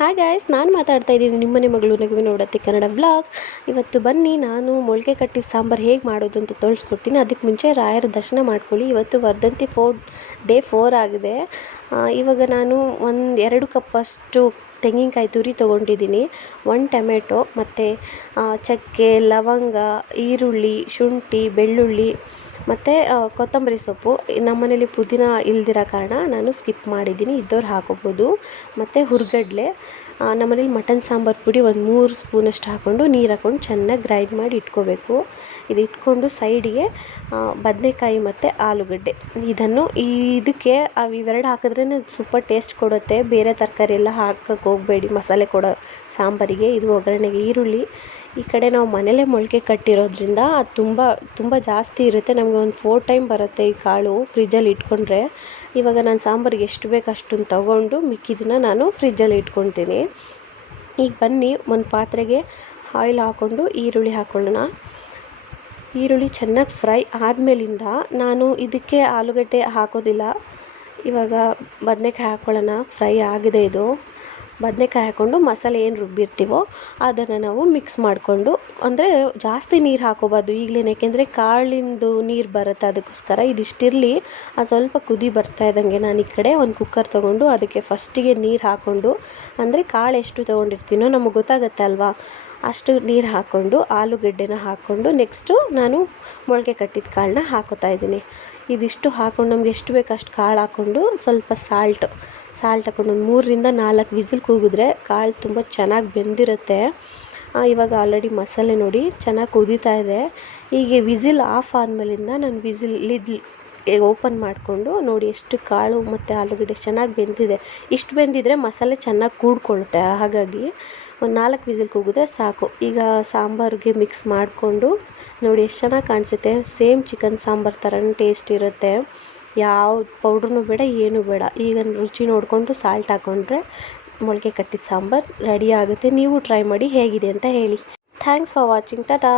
Hi guys ನಾನು ಮಾತಾಡ್ತಾ ಇದ್ದೀನಿ ನಿಮ್ಮನೆ ಮಗಳು ನಗುವಿನ ನೋಡತ್ತೆ ಕನ್ನಡ ಬ್ಲಾಗ್ ಇವತ್ತು ಬನ್ನಿ, ನಾನು ಮೊಳಕೆ ಕಟ್ಟಿದ ಸಾಂಬಾರು ಹೇಗೆ ಮಾಡೋದು ಅಂತ ತೋರಿಸ್ಕೊಡ್ತೀನಿ. ಅದಕ್ಕೆ ಮುಂಚೆ ರಾಯರ ದರ್ಶನ ಮಾಡ್ಕೊಳ್ಳಿ. ಇವತ್ತು ವರ್ಧಂತಿ ಫೋರ್ ಡೇ ಫೋರ್ ಆಗಿದೆ. ಇವಾಗ ನಾನು ಒಂದು ಎರಡು ಕಪ್ಪಷ್ಟು ತೆಂಗಿನಕಾಯಿ ತುರಿ ತೊಗೊಂಡಿದ್ದೀನಿ. ಒಂದು ಟೊಮೆಟೊ ಮತ್ತು ಚಕ್ಕೆ, ಲವಂಗ, ಈರುಳ್ಳಿ, ಶುಂಠಿ, ಬೆಳ್ಳುಳ್ಳಿ, ಮತ್ತು ಕೊತ್ತಂಬರಿ ಸೊಪ್ಪು. ನಮ್ಮನೇಲಿ ಪುದೀನ ಇಲ್ದಿರೋ ಕಾರಣ ನಾನು ಸ್ಕಿಪ್ ಮಾಡಿದ್ದೀನಿ. ಇದ್ದವ್ರು ಹಾಕೋಬೋದು. ಮತ್ತು ಹುರ್ಗಡ್ಲೆ ನಮ್ಮನೇಲಿ ಮಟನ್ ಸಾಂಬಾರು ಪುಡಿ ಒಂದು ಮೂರು ಸ್ಪೂನಷ್ಟು ಹಾಕ್ಕೊಂಡು ನೀರು ಹಾಕ್ಕೊಂಡು ಚೆನ್ನಾಗಿ ಗ್ರೈಂಡ್ ಮಾಡಿ ಇಟ್ಕೋಬೇಕು. ಇದು ಇಟ್ಕೊಂಡು ಸೈಡಿಗೆ ಬದನೆಕಾಯಿ ಮತ್ತು ಆಲೂಗಡ್ಡೆ. ಇದನ್ನು ಇದಕ್ಕೆ ಅವು ಇವೆರಡು ಹಾಕಿದ್ರೇ ಸೂಪರ್ ಟೇಸ್ಟ್ ಕೊಡುತ್ತೆ. ಬೇರೆ ತರಕಾರಿ ಎಲ್ಲ ಹಾಕಕ್ಕೆ ಹೋಗಬೇಡಿ, ಮಸಾಲೆ ಕೊಡೋ ಸಾಂಬಾರಿಗೆ, ಇದು ಒಗ್ಗರಣೆಗೆ ಈರುಳ್ಳಿ. ಈ ಕಡೆ ನಾವು ಮನೆಯಲ್ಲೇ ಮೊಳಕೆ ಕಟ್ಟಿರೋದ್ರಿಂದ ಅದು ತುಂಬ ತುಂಬ ಜಾಸ್ತಿ ಇರುತ್ತೆ. ನಮಗೆ ಒಂದು ಫೋರ್ ಟೈಮ್ ಬರುತ್ತೆ ಈ ಕಾಳು ಫ್ರಿಜ್ಜಲ್ಲಿ ಇಟ್ಕೊಂಡ್ರೆ. ಇವಾಗ ನಾನು ಸಾಂಬಾರಿಗೆ ಎಷ್ಟು ಬೇಕು ಅಷ್ಟನ್ನು ತಗೊಂಡು ಮಿಕ್ಕಿದನ್ನು ನಾನು ಫ್ರಿಜ್ಜಲ್ಲಿ ಇಟ್ಕೊತೀನಿ ಈಗ ಬನ್ನಿ, ಒಂದು ಪಾತ್ರೆಗೆ ಆಯಿಲ್ ಹಾಕ್ಕೊಂಡು ಈರುಳ್ಳಿ ಹಾಕ್ಕೊಳ್ಳೋಣ ಈರುಳ್ಳಿ ಚೆನ್ನಾಗಿ ಫ್ರೈ ಆದಮೇಲಿಂದ ನಾನು ಇದಕ್ಕೆ ಆಲೂಗಡ್ಡೆ ಹಾಕೋದಿಲ್ಲ. ಇವಾಗ ಬದನೆಕಾಯಿ ಹಾಕ್ಕೊಳ್ಳೋಣ ಫ್ರೈ ಆಗಿದೆ ಇದು. ಬದನೆಕಾಯಿ ಹಾಕ್ಕೊಂಡು ಮಸಾಲೆ ಏನು ರುಬ್ಬಿರ್ತೀವೋ ಅದನ್ನು ನಾವು ಮಿಕ್ಸ್ ಮಾಡಿಕೊಂಡು, ಅಂದರೆ ಜಾಸ್ತಿ ನೀರು ಹಾಕ್ಕೋಬಾರ್ದು ಈಗಲೇ ಏಕೆಂದರೆ ಕಾಳಿಂದು ನೀರು ಬರುತ್ತೆ ಅದಕ್ಕೋಸ್ಕರ. ಇದಿಷ್ಟಿರಲಿ ಅದು ಸ್ವಲ್ಪ ಕುದಿ ಬರ್ತಾ ಇದ್ದಂಗೆ ನಾನು ಈ ಕಡೆ ಒಂದು ಕುಕ್ಕರ್ ತೊಗೊಂಡು ಅದಕ್ಕೆ ಫಸ್ಟಿಗೆ ನೀರು ಹಾಕ್ಕೊಂಡು ಅಂದರೆ ಕಾಳು ಎಷ್ಟು ತೊಗೊಂಡಿರ್ತೀನೋ ನಮಗೆ ಗೊತ್ತಾಗುತ್ತೆ ಅಲ್ವಾ? ಅಷ್ಟು ನೀರು ಹಾಕ್ಕೊಂಡು ಆಲೂಗಡ್ಡೆನ ಹಾಕ್ಕೊಂಡು ನೆಕ್ಸ್ಟು ನಾನು ಮೊಳಕೆ ಕಟ್ಟಿದ ಕಾಳನ್ನ ಹಾಕೋತಾ ಇದ್ದೀನಿ. ಇದಿಷ್ಟು ಹಾಕ್ಕೊಂಡು ನಮ್ಗೆ ಎಷ್ಟು ಬೇಕು ಅಷ್ಟು ಕಾಳು ಹಾಕ್ಕೊಂಡು ಸ್ವಲ್ಪ ಸಾಲ್ಟ್ ಸಾಲ್ಟ್ ಹಾಕ್ಕೊಂಡು ಒಂದು ಮೂರರಿಂದ ನಾಲ್ಕು ವಿಸಿಲ್ ಕೂಗಿದ್ರೆ ಕಾಳು ತುಂಬ ಚೆನ್ನಾಗಿ ಬೆಂದಿರುತ್ತೆ. ಇವಾಗ ಆಲ್ರೆಡಿ ಮಸಾಲೆ ನೋಡಿ ಚೆನ್ನಾಗಿ ಕುದೀತಾ ಇದೆ. ಹೀಗೆ ವಿಸಿಲ್ ಆಫ್ ಆದಮೇಲಿಂದ ನಾನು ವಿಸಿಲ್ ಲಿಡ್ ಓಪನ್ ಮಾಡಿಕೊಂಡು ನೋಡಿ ಎಷ್ಟು ಕಾಳು ಮತ್ತು ಆಲೂಗಡ್ಡೆ ಚೆನ್ನಾಗಿ ಬೆಂದಿದೆ. ಇಷ್ಟು ಬೆಂದಿದ್ರೆ ಮಸಾಲೆ ಚೆನ್ನಾಗಿ ಕೂಡ್ಕೊಳ್ಳುತ್ತೆ ಹಾಗಾಗಿ ಒಂದು ನಾಲ್ಕು ವಿಸಿಲ್ ಕೂಗಿದ್ರೆ ಸಾಕು. ಈಗ ಸಾಂಬಾರಿಗೆ ಮಿಕ್ಸ್ ಮಾಡಿಕೊಂಡು ನೋಡಿ ಎಷ್ಟು ಚೆನ್ನಾಗಿ ಕಾಣಿಸುತ್ತೆ. ಸೇಮ್ ಚಿಕನ್ ಸಾಂಬಾರು ಥರನೇ ಟೇಸ್ಟ್ ಇರುತ್ತೆ. ಯಾವ ಪೌಡ್ರೂ ಬೇಡ, ಏನೂ ಬೇಡ. ಈಗ ರುಚಿ ನೋಡಿಕೊಂಡು ಸಾಲ್ಟ್ ಹಾಕ್ಕೊಂಡ್ರೆ ಮೊಳಕೆ ಕಟ್ಟಿದ ಸಾಂಬಾರು ರೆಡಿ ಆಗುತ್ತೆ. ನೀವು ಟ್ರೈ ಮಾಡಿ ಹೇಗಿದೆ ಅಂತ ಹೇಳಿ. Thanks for watching Tata